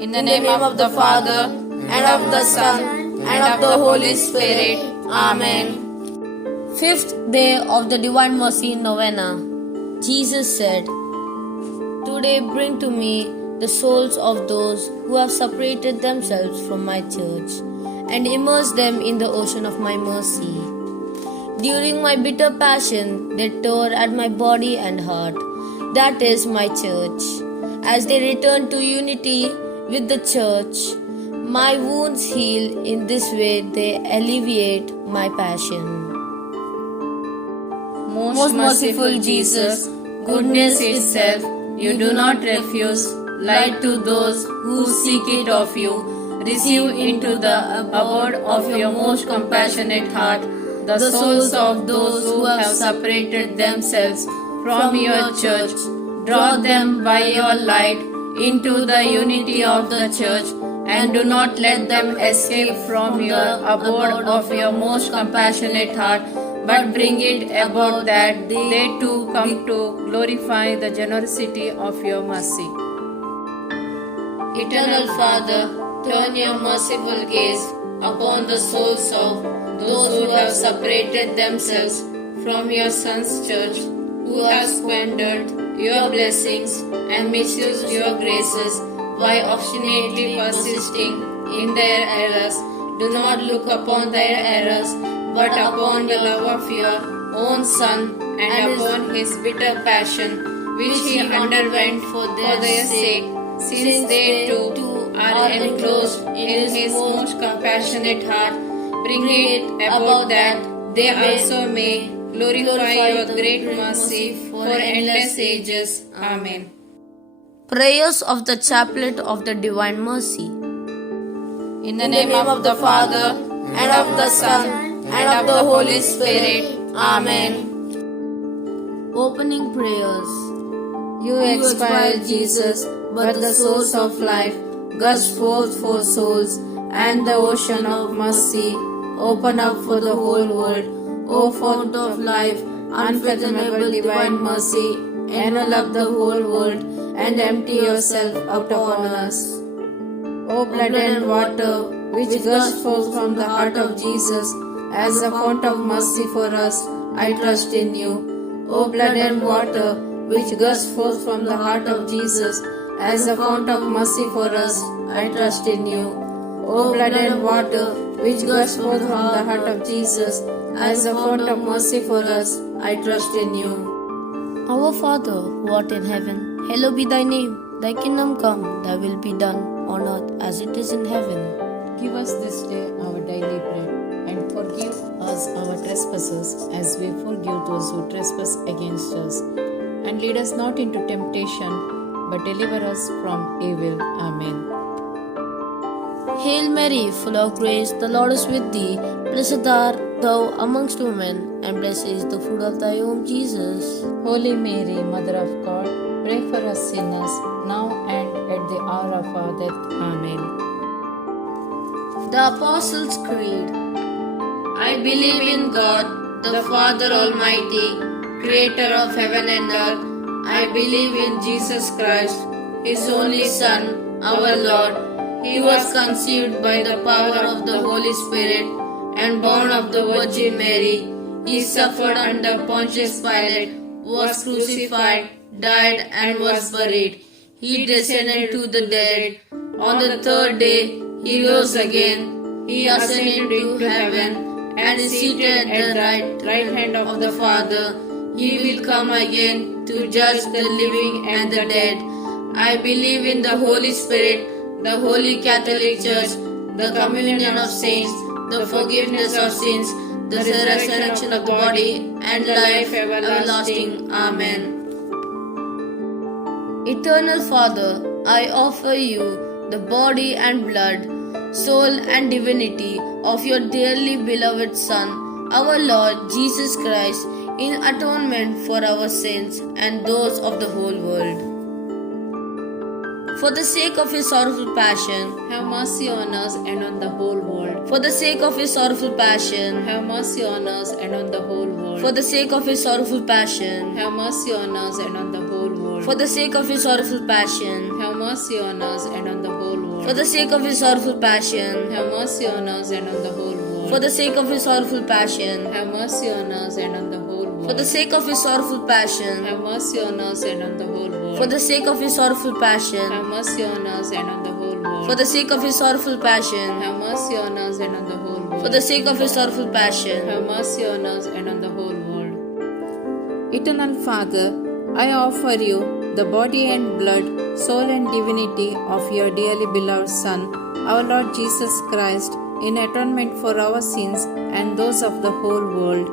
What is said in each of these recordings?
In the name of the Father, and of the Son, and of the Holy Spirit. Amen. Fifth day of the Divine Mercy Novena. Jesus said, "Today bring to me the souls of those who have separated themselves from my church, and immerse them in the ocean of my mercy. During my bitter passion, they tore at my body and heart. That is my church. As they return to unity with the church, my wounds heal. In this way, they alleviate my passion." Most merciful Jesus, goodness itself, you do not refuse light to those who seek it of you. Receive into the abode of your most compassionate heart the souls of those who have separated themselves from your church. Draw them by your light into the unity of the church, and do not let them escape from your abode of your most compassionate heart, but bring it about that they too come to glorify the generosity of your mercy. Eternal Father, turn your merciful gaze upon the souls of those who have separated themselves from your Son's church, who have squandered your blessings and misused your graces by obstinately persisting in their errors. Do not look upon their errors, but upon the love of your own Son, and upon his bitter passion, which he underwent for their sake, since they too are enclosed in his most compassionate heart. Bring it about that they also may glorify your great mercy for endless ages. Amen. Prayers of the Chaplet of the Divine Mercy. In the name of the Father, and of the Son, and of the Holy Spirit. Amen. Opening Prayers. You expired, Jesus, but the source of life, gushed forth for souls, and the ocean of mercy open up for the whole world. O fount of life, unfathomable divine mercy, envelop the whole world and empty yourself out upon us. O blood and water, which gushed forth from the heart of Jesus as a fount of mercy for us, I trust in you. O blood and water, which gushed forth from the heart of Jesus as a fount of mercy for us, I trust in you. O blood and water, which gushed forth from the heart of Jesus as a fount of mercy for us, I trust in you. Our Father, who art in heaven, hallowed be thy name. Thy kingdom come, thy will be done, on earth as it is in heaven. Give us this day our daily bread, and forgive us our trespasses, as we forgive those who trespass against us. And lead us not into temptation, but deliver us from evil. Amen. Hail Mary, full of grace, the Lord is with thee. Blessed art thou amongst women, and blessed is the fruit of thy womb, Jesus. Holy Mary, Mother of God, pray for us sinners, now and at the hour of our death. Amen. The Apostles' Creed. I believe in God, the Father Almighty, creator of heaven and earth. I believe in Jesus Christ, his only Son, our Lord. He was conceived by the power of the Holy Spirit and born of the Virgin Mary. He suffered under Pontius Pilate, was crucified, died, and was buried. He descended to the dead. On the third day, he rose again. He ascended to heaven and is seated at the right hand of the Father. He will come again to judge the living and the dead. I believe in the Holy Spirit, the Holy Catholic Church, the communion of saints, the forgiveness of sins, the resurrection of the body, and life everlasting. Amen. Eternal Father, I offer you the body and blood, soul and divinity of your dearly beloved Son, our Lord Jesus Christ, in atonement for our sins and those of the whole world. For the sake of his sorrowful passion, Have mercy on us and on the whole world. for the sake of his sorrowful passion, Have mercy on us and on the whole world. for the sake of his sorrowful passion, Have mercy on us and on the whole world. for the sake of his sorrowful passion, Have mercy on us and on the whole world. For the sake of his sorrowful passion. Have mercy on us and on the whole world. For the sake of his sorrowful passion. Have mercy on us and on the whole world. For the sake of his sorrowful passion. Have mercy on us and on the whole world. For the sake of his sorrowful passion. Have mercy on us and on the whole world. For the sake of his sorrowful passion. Have mercy on us and on the whole world. For the sake of his sorrowful passion. Have mercy on us and on the whole world. Eternal Father, I offer you the body and blood, soul and divinity of your dearly beloved Son, our Lord Jesus Christ, in atonement for our sins and those of the whole world.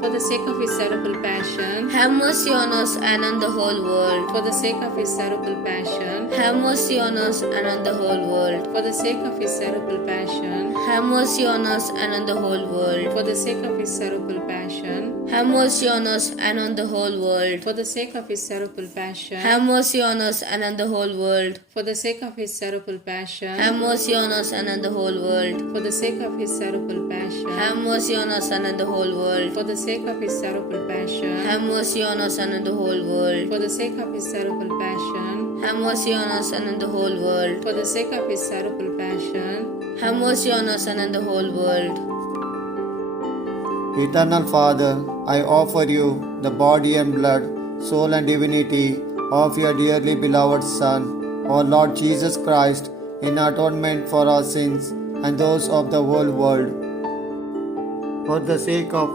For the sake of his sorrowful passion, Have mercy on us and on the whole world. for the sake of his sorrowful passion, Have mercy on us and on the whole world. for the sake of his sorrowful passion, Have mercy on us and on the whole world. for the sake of his sorrowful passion, Have mercy on us and on the whole world. for the sake of his sorrowful passion, Have mercy on us and on the whole world. for the sake of his sorrowful passion, Have mercy on us and on the whole world. for the sake of his sorrowful passion, Have mercy on us and on the whole world. for the sake of his sorrowful passion, Have mercy on us and on the whole world. for the sake of his sorrowful passion, Have mercy on us and on the whole world. for the sake of his sorrowful passion, Have mercy on us and on the whole world. Eternal Father, I offer you the body and blood, soul and divinity of your dearly beloved Son, our Lord Jesus Christ, in atonement for our sins and those of the whole world. For the sake of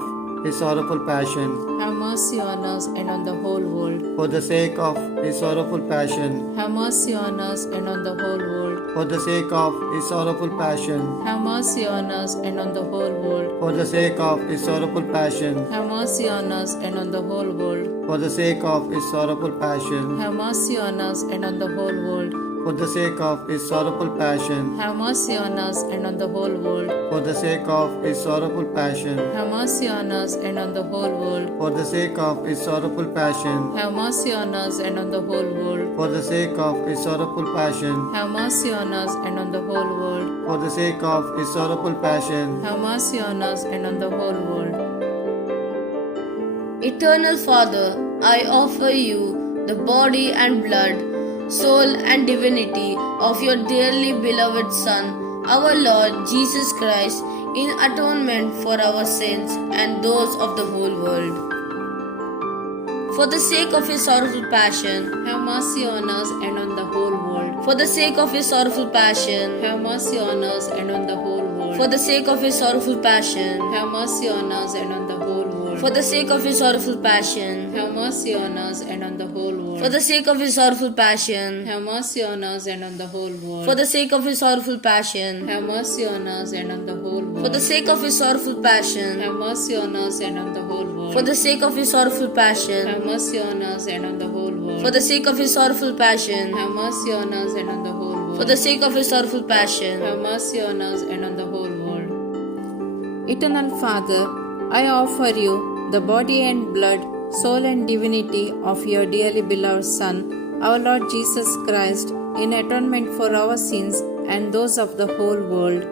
his sorrowful passion, have mercy on us and on the whole world. for the sake of his sorrowful passion, Have mercy on us and on the whole world. for the sake of his sorrowful passion, Have mercy on us and on the whole world. for the sake of his sorrowful passion, Have mercy on us and on the whole world. for the sake of his sorrowful passion, Have mercy on us and on the whole world. for the sake of his sorrowful passion, Have mercy on us and on the whole world. for the sake of his sorrowful passion, Have mercy on us and on the whole world. for the sake of his sorrowful passion, Have mercy on us and on the whole world. for the sake of his sorrowful passion, Have mercy on us and on the whole world. for the sake of his sorrowful passion, Have mercy on us and on the whole world. Eternal Father, I offer you the body and blood, soul and divinity of your dearly beloved Son, our Lord Jesus Christ, in atonement for our sins and those of the whole world. For the sake of his sorrowful passion, Have mercy on us and on the whole world. for the sake of his sorrowful passion, Have mercy on us and on the whole world. for the sake of his sorrowful passion, Have mercy on us and on the whole world. for the sake of his sorrowful passion, Have mercy on us and on the whole world. for the sake of his sorrowful passion, Have mercy on us and on the whole world. for the sake of his sorrowful passion, Have mercy on us and on the whole world. for the sake of his sorrowful passion, Have mercy on us and on the whole world. for the sake of his sorrowful passion, Have mercy on us and on the whole world. for the sake of his sorrowful passion, Have mercy on us and on the whole world. for the sake of his sorrowful passion. Have mercy on us and on the whole world. Eternal Father, I offer you the body and blood, soul and divinity of your dearly beloved Son, our Lord Jesus Christ, in atonement for our sins and those of the whole world.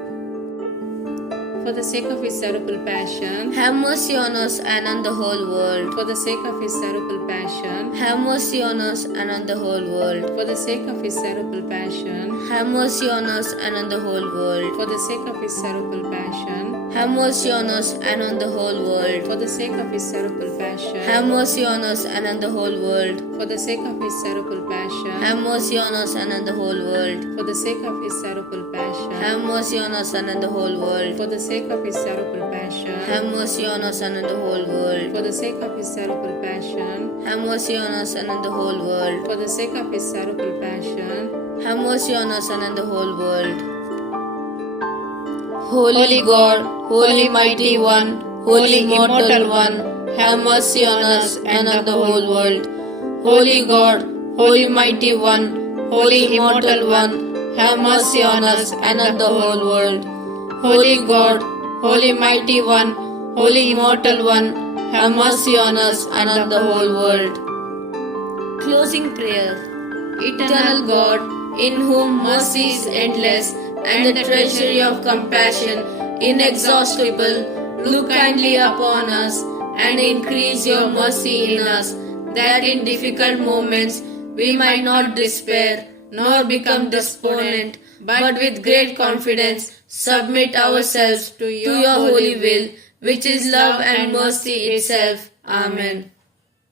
For the sake of his sorrowful passion, Have mercy on us and on the whole world. for the sake of his sorrowful passion, Have mercy on us and on the whole world. for the sake of his sorrowful passion, Have mercy on us and on the whole world. for the sake of his sorrowful passion, Have mercy on us and on the whole world. for the sake of his sorrowful passion, Have mercy on us and on the whole world. for the sake of his sorrowful passion, Have mercy on us and on the whole world. for the sake of his sorrowful passion, Have mercy on us and on the whole world. for the sake of his sorrowful passion, Have mercy on us and on the whole world. for the sake of his sorrowful passion, Have mercy on us and on the whole world. for the sake of his sorrowful passion. Have mercy on us and on the whole world. Holy God, Holy Mighty One, Holy Immortal One, have mercy on us and on the whole world. Holy God, Holy Mighty One, Holy Immortal One, have mercy on us and on the whole world. Holy God, Holy Mighty One, Holy Immortal One, have mercy on us and on the whole world. Closing prayer. Eternal God, in whom mercy is endless and the treasury of compassion inexhaustible, look kindly upon us and increase your mercy in us, that in difficult moments we might not despair nor become despondent, but with great confidence submit ourselves to your holy will, which is love and mercy itself. Amen.